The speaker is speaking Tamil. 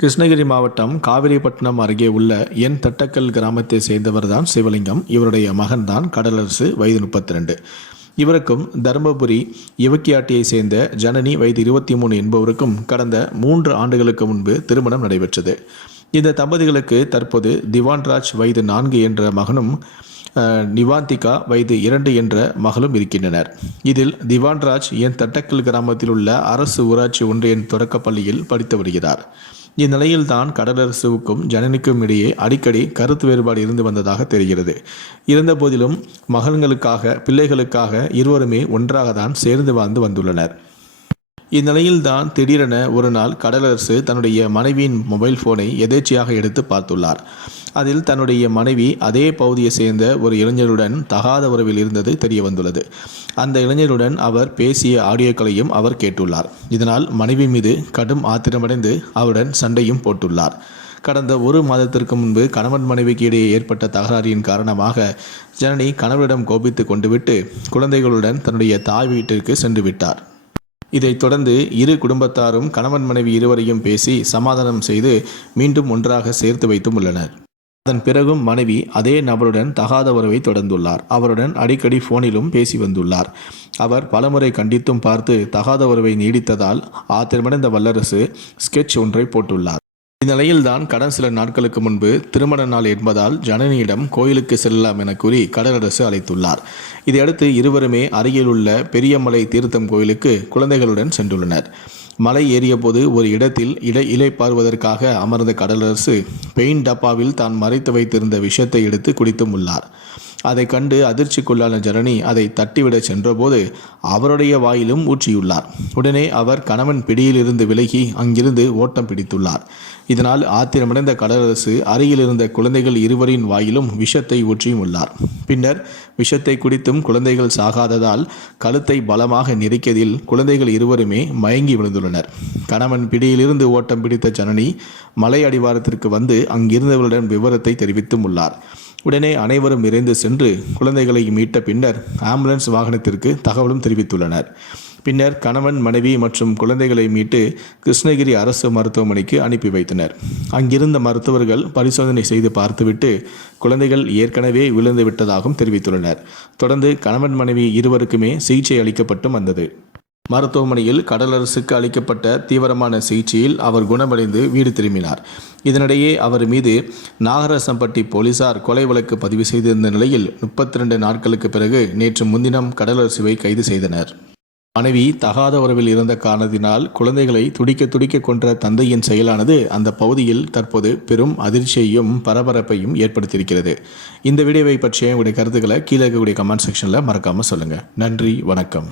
கிருஷ்ணகிரி மாவட்டம் காவிரிப்பட்டினம் அருகே உள்ள என் தட்டக்கல் கிராமத்தை சேர்ந்தவர்தான் சிவலிங்கம். இவருடைய மகன்தான் கடலரசு வயது முப்பத்தி ரெண்டு இவருக்கும் தருமபுரி இவக்கியாட்டியை சேர்ந்த ஜனனி வயது இருபத்தி மூணு என்பவருக்கும் கடந்த மூன்று ஆண்டுகளுக்கு முன்பு திருமணம் நடைபெற்றது. இந்த தம்பதிகளுக்கு தற்போது திவான்ராஜ் வயது நான்கு என்ற மகனும் நிவாந்திகா வயது இரண்டு என்ற மகளும் இருக்கின்றனர். இதில் திவான்ராஜ் என் தட்டக்கல் கிராமத்தில் உள்ள அரசு ஊராட்சி ஒன்றியின் தொடக்கப் பள்ளியில் படித்து வருகிறார். இந்நிலையில்தான் கடலரசுவுக்கும் ஜனனிக்கும் இடையே அடிக்கடி கருத்து வேறுபாடு இருந்து வந்ததாக தெரிகிறது. இருந்தபோதிலும் மகன்களுக்காக பிள்ளைகளுக்காக இருவருமே ஒன்றாக தான் சேர்ந்து வாழ்ந்து வந்துள்ளனர். இந்நிலையில்தான் திடீரென ஒரு நாள் கடலரசு தன்னுடைய மனைவியின் மொபைல் ஃபோனை எதேச்சியாக எடுத்து பார்த்துள்ளார். அதில் தன்னுடைய மனைவி அதே பகுதியை சேர்ந்த ஒரு இளைஞருடன் தகாத உறவில் இருந்தது தெரிய வந்துள்ளது அந்த இளைஞருடன் அவர் பேசிய ஆடியோக்களையும் அவர் கேட்டுள்ளார். இதனால் மனைவி மீது கடும் ஆத்திரமடைந்து அவருடன் சண்டையும் போட்டுள்ளார். கடந்த ஒரு மாதத்திற்கு முன்பு கணவன் மனைவிக்கு இடையே ஏற்பட்ட தகராறின் காரணமாக ஜனனி கணவரிடம் கோபித்து கொண்டுவிட்டு குழந்தைகளுடன் தன்னுடைய தாய் வீட்டிற்கு சென்று விட்டார். இதைத் தொடர்ந்து இரு குடும்பத்தாரும் கணவன் மனைவி இருவரையும் பேசி சமாதானம் செய்து மீண்டும் ஒன்றாக சேர்த்து வைத்தும் உள்ளனர். அதன் பிறகும் மனைவி அதே நபருடன் தகாத உறவை தொடர்ந்துள்ளார். அவருடன் அடிக்கடி போனிலும் பேசி வந்துள்ளார். அவர் பலமுறை கண்டித்தும் பார்த்து தகாத உறவை நீடித்ததால் ஆத்திரமடைந்த வல்லரசு ஸ்கெட்ச் ஒன்றை போட்டுள்ளார். இந்நிலையில்தான் கடன் சில நாட்களுக்கு முன்பு திருமண நாள் என்பதால் ஜனனியிடம் கோயிலுக்கு செல்லலாம் என கூறி கடலரசு அழைத்துள்ளார். இதையடுத்து இருவருமே அருகில் உள்ள பெரியமலை தீர்த்தம் கோயிலுக்கு குழந்தைகளுடன் சென்றுள்ளனர். மலை ஏறியபோது ஒரு இடத்தில் இட இலை பார்வதற்காக அமர்ந்த கடலரசு பெயின் டப்பாவில் தான் மறைத்து வைத்திருந்த விஷத்தை எடுத்து குடித்தும் உள்ளார். அதை கண்டு அதிர்ச்சிக்குள்ளான ஜனனி அதை தட்டிவிட சென்றபோது அவருடைய வாயிலும் ஊற்றியுள்ளார். உடனே அவர் கணவன் பிடியிலிருந்து விலகி அங்கிருந்து ஓட்டம் பிடித்துள்ளார். இதனால் ஆத்திரமடைந்த கடலரசு அருகில் இருந்த குழந்தைகள் இருவரின் வாயிலும் விஷத்தை ஊற்றியும் உள்ளார். பின்னர் விஷத்தை குடித்தும் குழந்தைகள் சாகாததால் கழுத்தை பலமாக நெருக்கியதில் குழந்தைகள் இருவருமே மயங்கி விழுந்துள்ளனர். கணவன் பிடியிலிருந்து ஓட்டம் பிடித்த ஜனனி மலை அடிவாரத்திற்கு வந்து அங்கிருந்தவர்களிடம் விவரத்தை தெரிவித்தும் உள்ளார். உடனே அனைவரும் விரைந்து சென்று குழந்தைகளை மீட்ட பின்னர் ஆம்புலன்ஸ் வாகனத்திற்கு தகவலும் தெரிவித்துள்ளனர். பின்னர் கணவன் மனைவி மற்றும் குழந்தைகளை மீட்டு கிருஷ்ணகிரி அரசு மருத்துவமனைக்கு அனுப்பி வைத்தனர். அங்கிருந்த மருத்துவர்கள் பரிசோதனை செய்து பார்த்துவிட்டு குழந்தைகள் ஏற்கனவே விழுந்து விட்டதாகவும் தெரிவித்துள்ளனர். தொடர்ந்து கணவன் மனைவி இருவருக்குமே சிகிச்சை அளிக்கப்பட்டும் வந்தது. மருத்துவமனையில் கடலரசுக்கு அளிக்கப்பட்ட தீவிரமான சிகிச்சையில் அவர் குணமடைந்து வீடு திரும்பினார். இதனிடையே அவர் மீது நாகரசம்பட்டி போலீசார் கொலை வழக்கு பதிவு செய்திருந்த நிலையில் முப்பத்தி ரெண்டு நாட்களுக்கு பிறகு நேற்று முன்தினம் கடலரசுவை கைது செய்தனர். மனைவி தகாத உறவில் இருந்த காரணத்தினால் குழந்தைகளை துடிக்க துடிக்க கொன்ற தந்தையின் செயலானது அந்த பகுதியில் தற்போது பெரும் அதிர்ச்சியையும் பரபரப்பையும் ஏற்படுத்தியிருக்கிறது. இந்த வீடியோவை பற்றிய உங்களுடைய கருத்துக்களை கீழே இருக்கக்கூடிய கமெண்ட் செக்ஷனில் மறக்காமல் சொல்லுங்கள் நன்றி வணக்கம்.